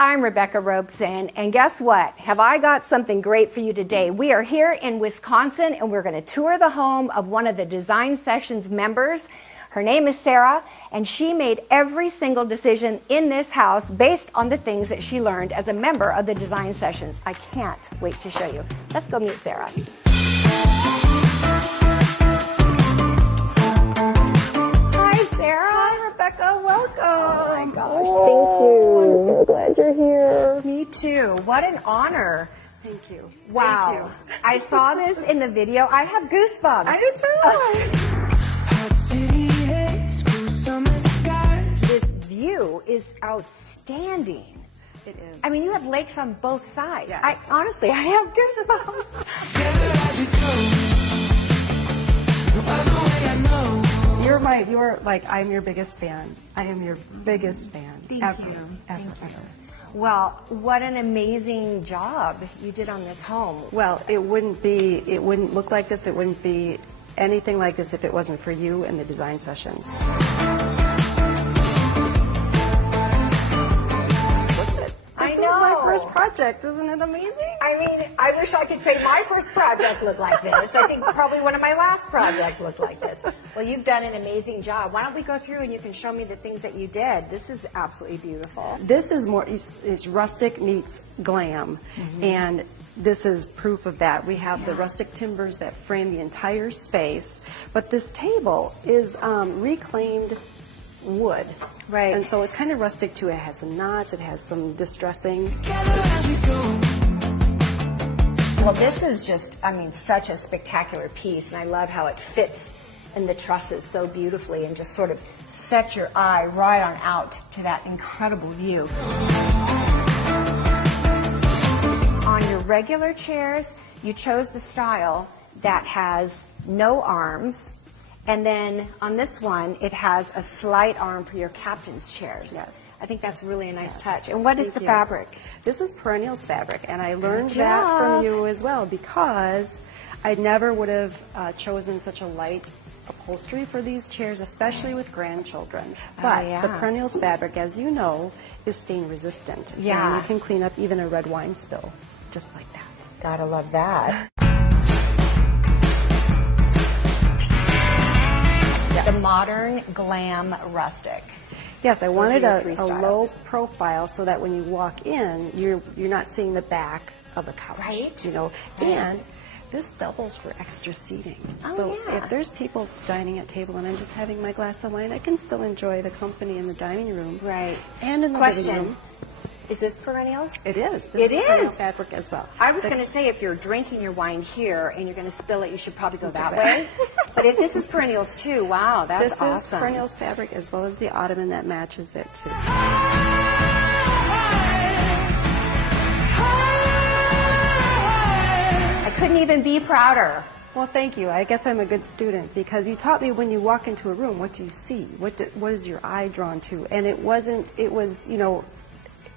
I'm Rebecca Robeson, and guess what? Have I got something great for you today? We are here in Wisconsin, and we're going to tour the home of one of the Design Sessions members. Her name is Sarah, and she made every single decision in this house based on the things that she learned as a member of the Design Sessions. I can't wait to show you. Let's go meet Sarah. Hi, Sarah. Hi, Rebecca. Welcome. Oh, my gosh. Thank you. I'm so glad you're here. Me too. What an honor. Thank you. Wow. Thank you. I saw this in the video. I have goosebumps. I do too. This view is outstanding. It is. I mean, you have lakes on both sides. Yes. Honestly, I have goosebumps. I'm your biggest fan. I am your biggest fan. Thank you. Ever. Well, what an amazing job you did on this home. Well, it wouldn't look like this. It wouldn't be anything like this if it wasn't for you and the Design Sessions. I This know. is my first project. Isn't it amazing? I mean, I wish I could say my first project looked like this. I think probably one of my last projects looked like this. Well, you've done an amazing job. Why don't we go through and you can show me the things that you did. This is absolutely beautiful. This is is rustic meets glam, and this is proof of that. We have the rustic timbers that frame the entire space, but this table is reclaimed wood. Right. And so it's kind of rustic too. It has some knots, it has some distressing. Well, this is just, I mean, such a spectacular piece, and I love how it fits in the trusses so beautifully and just sort of sets your eye right on out to that incredible view. On your regular chairs, you chose the style that has no arms, and then on this one, it has a slight arm for your captain's chairs. Yes. I think that's really a nice touch. And what is the fabric? This is Perennials fabric, and I learned that from you as well because I never would have chosen such a light upholstery for these chairs, especially with grandchildren. But the Perennials fabric, as you know, is stain resistant. Yeah. And you can clean up even a red wine spill, just like that. Gotta love that. The modern glam rustic. Yes, I wanted are your three a styles. low profile so that when you walk in, you're not seeing the back of a couch. Right. You know, and this doubles for extra seating. So if there's people dining at table and I'm just having my glass of wine, I can still enjoy the company in the dining room. Right. And in the living room. Is this Perennials? It is. It This is Perennial is. fabric as well. I was going to say if you're drinking your wine here and you're going to spill it, you should probably go that way. But if this is Perennials too, wow, that's This awesome. is Perennials fabric as well as the ottoman that matches it too. I couldn't even be prouder. Well, thank you. I guess I'm a good student because you taught me when you walk into a room, what do you see? What is your eye drawn to? And it was, you know,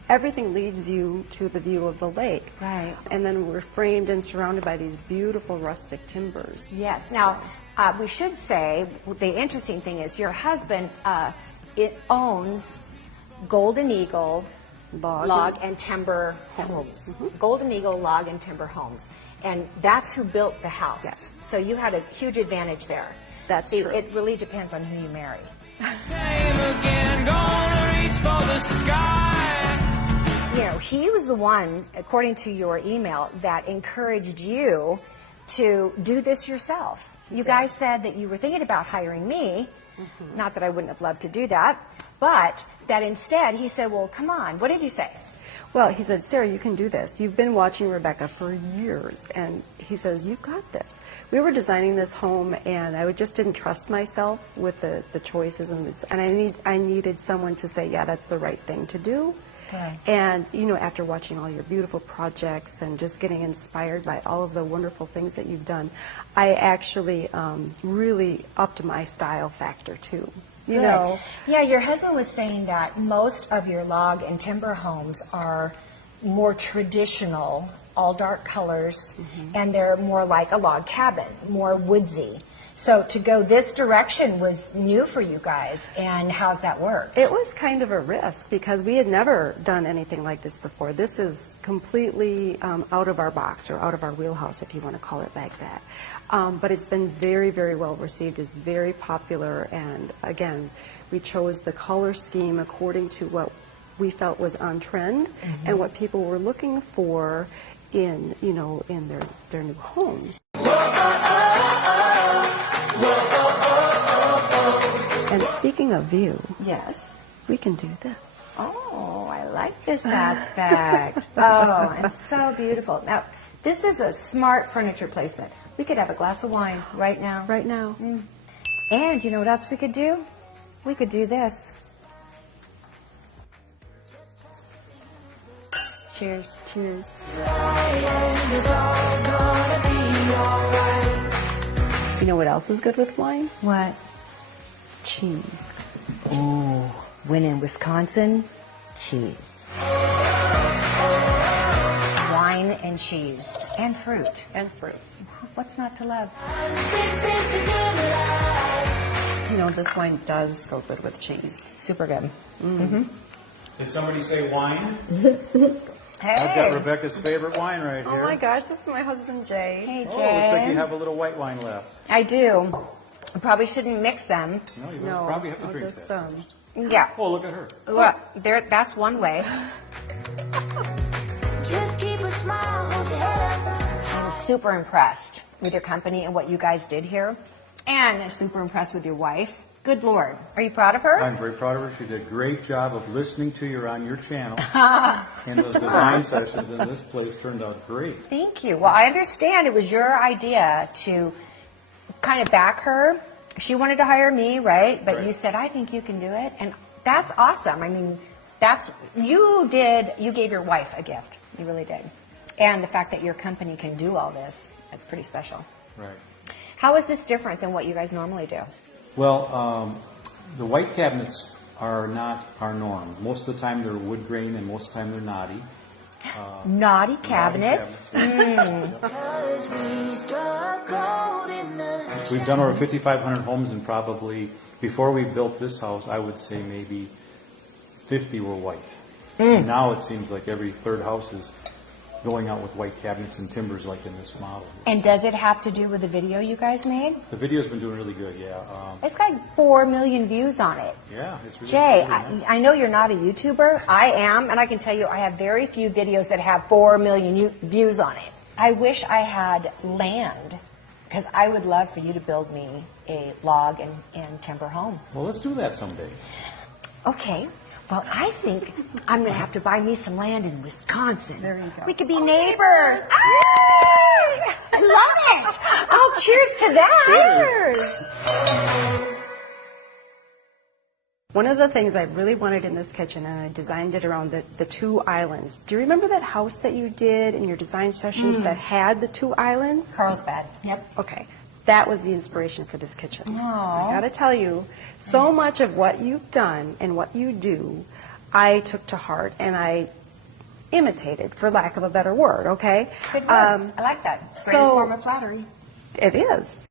everything leads you to the view of the lake. Right. And then we're framed and surrounded by these beautiful rustic timbers. Yes. Now, we should say the interesting thing is your husband it owns Golden Eagle Log and Timber Homes. Golden Eagle Log and Timber Homes. And that's who built the house. Yes. So you had a huge advantage there. That's See, true. it really depends on who you marry. You know, he was the one, according to your email, that encouraged you to do this yourself. You guys said that you were thinking about hiring me, not that I wouldn't have loved to do that, but that instead he said, well, come on. What did he say? Well, he said, Sarah, you can do this. You've been watching Rebecca for years. And he says, you've got this. We were designing this home, and I just didn't trust myself with the choices. And I needed someone to say, yeah, that's the right thing to do. Okay. And, you know, after watching all your beautiful projects and just getting inspired by all of the wonderful things that you've done, I actually really upped my style factor, too. You know. Yeah, your husband was saying that most of your log and timber homes are more traditional, all dark colors, and they're more like a log cabin, more woodsy. So to go this direction was new for you guys, and how's that work? It was kind of a risk because we had never done anything like this before. This is completely out of our box or out of our wheelhouse, if you want to call it like that. But it's been very, very well received. It's very popular, and again, we chose the color scheme according to what we felt was on trend and what people were looking for in, you know, in their new homes. And speaking of view, Yes. we can do this. Oh, I like this aspect. Oh, it's so beautiful. Now, this is a smart furniture placement. We could have a glass of wine right now. Right now. And you know what else we could do? We could do this. Cheers. Cheers. You know what else is good with wine? What? Cheese. Ooh, when in Wisconsin, cheese. Wine and cheese. And fruit. And fruit. What's not to love? You know, this wine does go good with cheese. Super good. Did somebody say wine? Hey. I've got Rebecca's favorite wine right here. Oh my gosh, this is my husband Jay. Hey, Jay. Oh, looks like you have a little white wine left. I do. I probably shouldn't mix them. No, you No, probably have to I'll drink just, that. Yeah. Oh, look at her. Well, that's one way. Just keep a smile, hold your head up. I'm super impressed with your company and what you guys did here. And super impressed with your wife. Good Lord. Are you proud of her? I'm very proud of her. She did a great job of listening to you on your channel. And those design sessions in this place turned out great. Thank you. Well, I understand it was your idea to kind of back her. She wanted to hire me, right? But Right. you said, I think you can do it. And that's awesome. I mean, you gave your wife a gift. You really did. And the fact that your company can do all this, that's pretty special. Right. How is this different than what you guys normally do? Well, the white cabinets are not our norm. Most of the time they're wood grain and most of the time they're knotty. Naughty cabinets. Cause we struck gold in the We've done over 5,500 homes, and probably before we built this house, I would say maybe 50 were white. And now it seems like every third house is going out with white cabinets and timbers like in this model. And does it have to do with the video you guys made? The video's been doing really good, yeah. It's got 4 million views on it. Yeah, it's really Jay, really nice. I know you're not a YouTuber. I am, and I can tell you I have very few videos that have 4 million views on it. I wish I had land, because I would love for you to build me a log and timber home. Well, let's do that someday. Okay. Well, I think I'm going to have to buy me some land in Wisconsin. There you go. We could be neighbors. Ah! I love it. Oh, cheers to that. Cheers. One of the things I really wanted in this kitchen, and I designed it around the 2 islands. Do you remember that house that you did in your design sessions that had the 2 islands? Carlsbad. Yep. Okay. That was the inspiration for this kitchen. Aw. I gotta tell you, so much of what you've done and what you do, I took to heart and I imitated, for lack of a better word, okay? Good word. I like that. Greatest so- form of flattery. It is.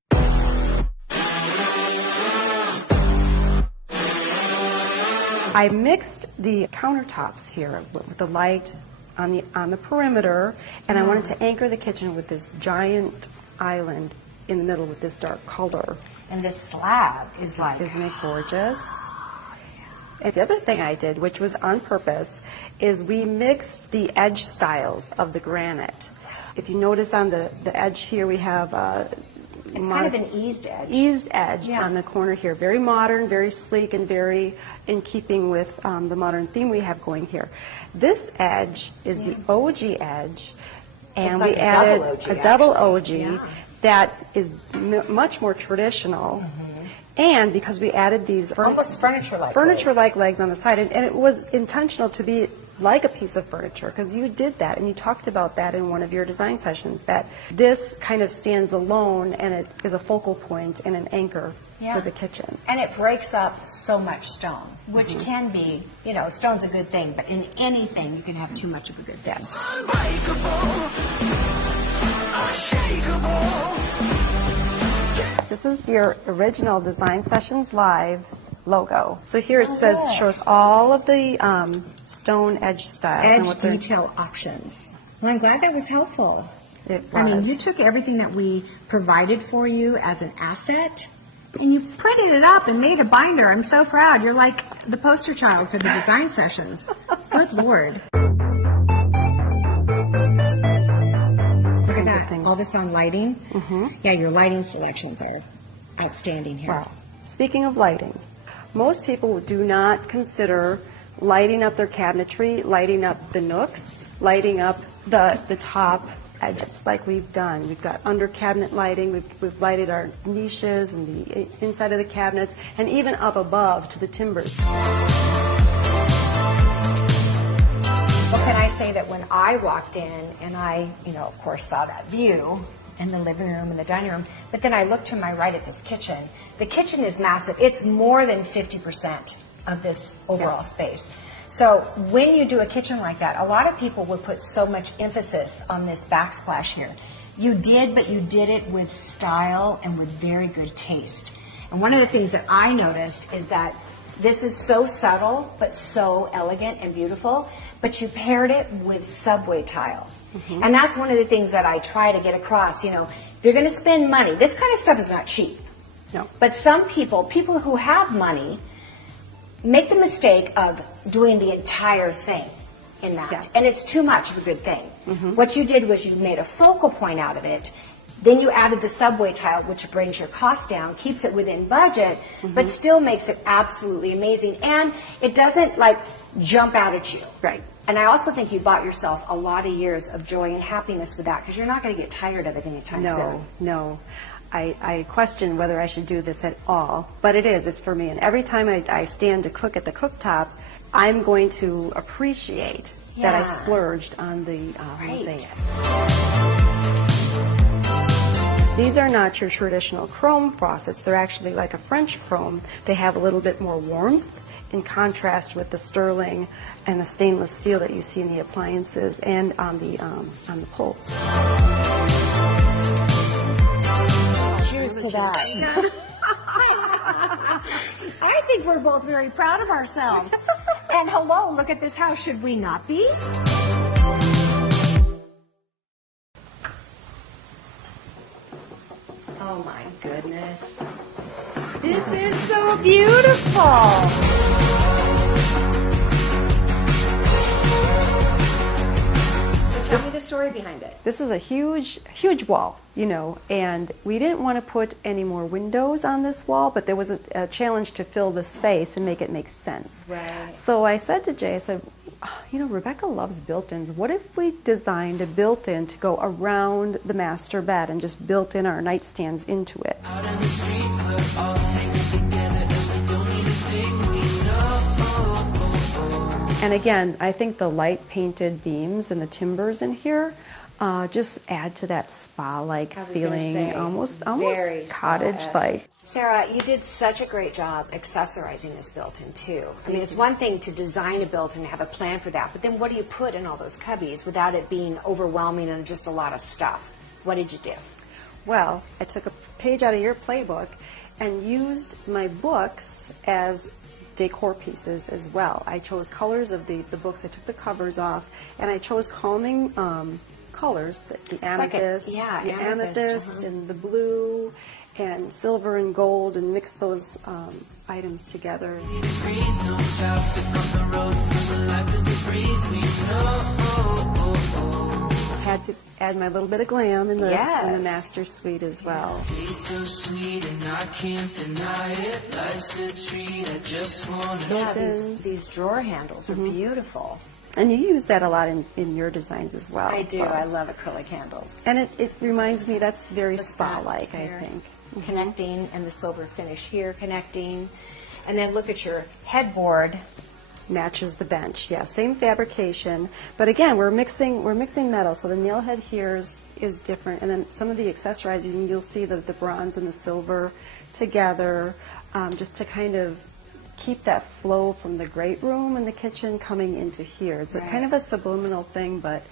I mixed the countertops here with the light on the perimeter, and I wanted to anchor the kitchen with this giant island in the middle with this dark color. And this slab is like... Isn't it gorgeous? And the other thing I did, which was on purpose, is we mixed the edge styles of the granite. If you notice on the edge here, we have It's kind of an eased edge. eased edge Yeah. on the corner here. Very modern, very sleek, and very in keeping with the modern theme we have going here. This edge is the OG edge, and It's like we a added double OG, a double actually. OG Yeah. that is much more traditional. And because we added these Almost furniture-like furniture-like legs on the side, and it was intentional to be like a piece of furniture, because you did that, and you talked about that in one of your design sessions, that this kind of stands alone, and it is a focal point and an anchor Yeah. for the kitchen. And it breaks up so much stone, which can be, you know, stone's a good thing, but in anything you can have too much of a good thing. unbreakable, unshakable. This is your original Design Sessions Live logo. So here it says, shows all of the stone edge styles. and Edge what they're- detail options. Well, I'm glad that was helpful. It I mean, was. you took everything that we provided for you as an asset, and you printed it up and made a binder. I'm so proud. You're like the poster child for the design sessions. Good Lord. Look at that. things. All this on lighting. Yeah, your lighting selections are outstanding here. Well, speaking of lighting, most people do not consider lighting up their cabinetry, lighting up the nooks, lighting up the top edges like we've done. We've got under cabinet lighting, we've lighted our niches and the inside of the cabinets, and even up above to the timbers. Well, can I say that when I walked in and I, of course, saw that view in the living room and the dining room, but then I looked to my right at this kitchen. The kitchen is massive. It's more than 50% of this overall space. So when you do a kitchen like that, a lot of people would put so much emphasis on this backsplash here. You did, but you did it with style and with very good taste. And one of the things that I noticed is that this is so subtle, but so elegant and beautiful, but you paired it with subway tile. And that's one of the things that I try to get across. If you're going to spend money, this kind of stuff is not cheap. No. But some people who have money, make the mistake of doing the entire thing in that. Yes. And it's too much of a good thing. What you did was you made a focal point out of it. Then you added the subway tile, which brings your cost down, keeps it within budget, but still makes it absolutely amazing. And it doesn't jump out at you. Right. And I also think you bought yourself a lot of years of joy and happiness with that, because you're not going to get tired of it anytime soon. No. I question whether I should do this at all, but it's for me. And every time I stand to cook at the cooktop, I'm going to appreciate that I splurged on the mosaic. These are not your traditional chrome faucets. They're actually like a French chrome. They have a little bit more warmth in contrast with the sterling and the stainless steel that you see in the appliances and on the pulls. Cheers to that. I think we're both very proud of ourselves. And hello, look at this house. Should we not be? Oh my goodness. This is so beautiful. So tell me the story behind it. This is a huge wall, and we didn't want to put any more windows on this wall, but there was a challenge to fill the space and make it make sense. Right. So I said to Jay, Rebecca loves built-ins. What if we designed a built-in to go around the master bed and just built in our nightstands into it? And again, I think the light painted beams and the timbers in here just add to that spa-like feeling, almost very cottage-like. Sarah, you did such a great job accessorizing this built-in too. I mean, it's one thing to design a built-in and have a plan for that, but then what do you put in all those cubbies without it being overwhelming and just a lot of stuff? What did you do? Well, I took a page out of your playbook and used my books as decor pieces as well. I chose colors of the books. I took the covers off, and I chose calming colors, the amethyst, amethyst and the blue and silver and gold, and mix those items together. Had to add my little bit of glam in the master suite as well. These drawer handles are beautiful. And you use that a lot in your designs as well. I do. I love acrylic handles. And it reminds me, that's very spa-like, I think. Connecting, and the silver finish here connecting. And then look at your headboard. Matches the bench, yeah, same fabrication, but again, we're mixing metal, so the nail head here is different, and then some of the accessorizing, you'll see the bronze and the silver together, just to kind of keep that flow from the great room and the kitchen coming into here. It's a kind of a subliminal thing, but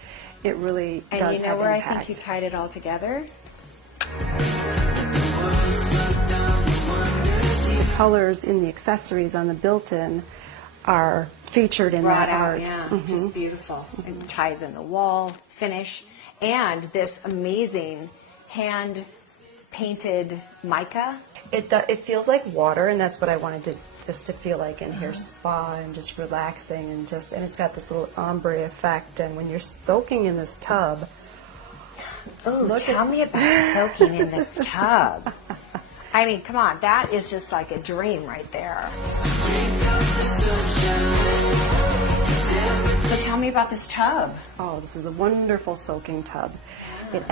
it really does have impact. And you know where I think you tied it all together? colors in the accessories on the built-in are featured in Brought that out, art. yeah, just beautiful. It ties in the wall finish and this amazing hand-painted mica. It feels like water, and that's what I wanted this to feel like in here, spa and just relaxing, and it's got this little ombre effect. And when you're soaking in this tub, Tell me about soaking in this tub. I mean, come on, that is just like a dream right there. So tell me about this tub. oh, this is a wonderful soaking tub. It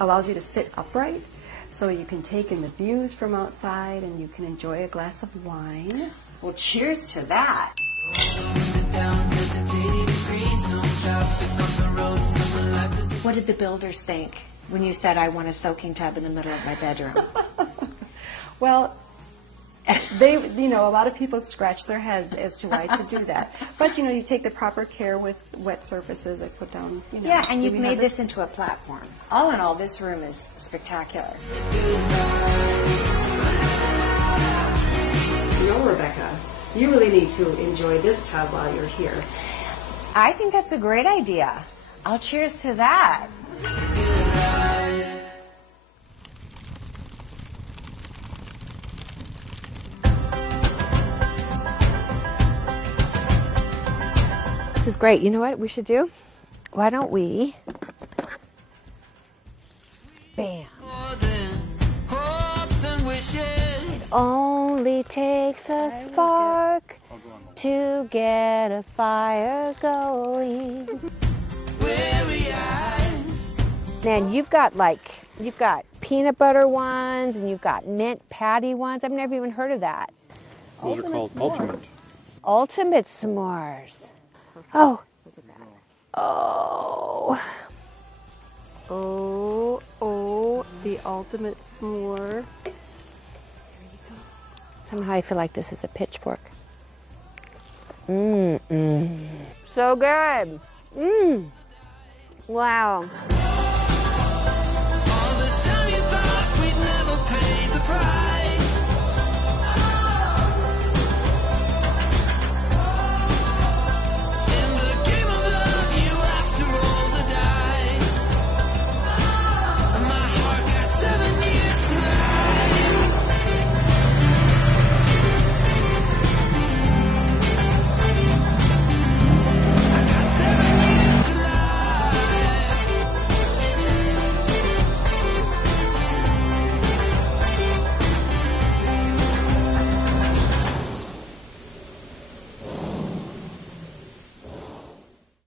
allows you to sit upright, so you can take in the views from outside, and you can enjoy a glass of wine. Well, cheers to that. What did the builders think when you said I want a soaking tub in the middle of my bedroom? Well, a lot of people scratch their heads as to why to do that. But, you take the proper care with wet surfaces. I put down, Yeah, and you've made this into a platform. All in all, this room is spectacular. Rebecca, you really need to enjoy this tub while you're here. I think that's a great idea. I'll cheers to that. This is great. You know what we should do? Why don't we? Bam. It only takes a spark to get a fire going. Man, you've got peanut butter ones and you've got mint patty ones. I've never even heard of that. Those are called ultimate. Ultimate s'mores. Oh. Oh. Oh, the ultimate s'more. Somehow I feel like this is a pitchfork. So good. Wow. All this time you thought we'd never pay the price. In the game of love, you have to roll the dice. And my heart got 7 years to I got 7 years to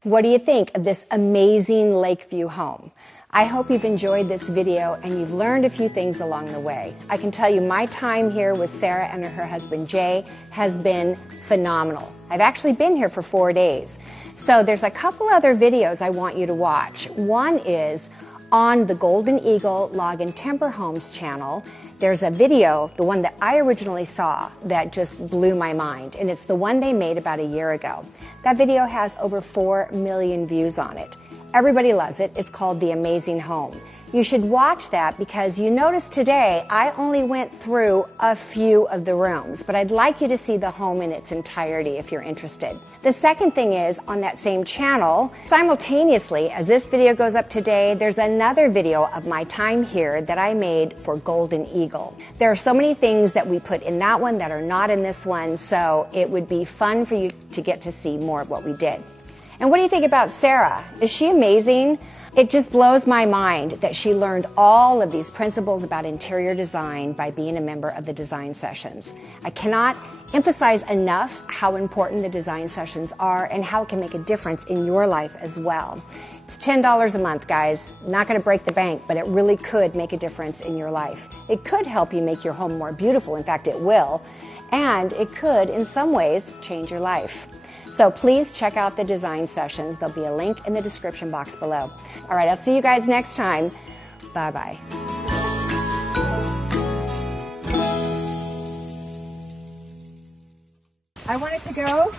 What do you think of this amazing Lakeview home? I hope you've enjoyed this video and you've learned a few things along the way. I can tell you my time here with Sarah and her husband Jay has been phenomenal. I've actually been here for 4 days. So there's a couple other videos I want you to watch. One is on the Golden Eagle Log and Timber Homes channel. There's a video, the one that I originally saw, that just blew my mind, and it's the one they made about a year ago. That video has over 4 million views on it. Everybody loves it. It's called The Amazing Home. You should watch that because you notice today I only went through a few of the rooms, but I'd like you to see the home in its entirety if you're interested. The second thing is, on that same channel, simultaneously as this video goes up today, there's another video of my time here that I made for Golden Eagle. There are so many things that we put in that one that are not in this one, so it would be fun for you to get to see more of what we did. And what do you think about Sarah? Is she amazing? It just blows my mind that she learned all of these principles about interior design by being a member of the design sessions. I cannot emphasize enough how important the design sessions are and how it can make a difference in your life as well. It's $10 a month, guys. Not going to break the bank, but it really could make a difference in your life. It could help you make your home more beautiful. In fact, it will. And it could, in some ways, change your life. So please check out the design sessions. There'll be a link in the description box below. All right, I'll see you guys next time. Bye-bye. I wanted to go.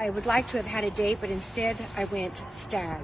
I would like to have had a date, but instead I went stag.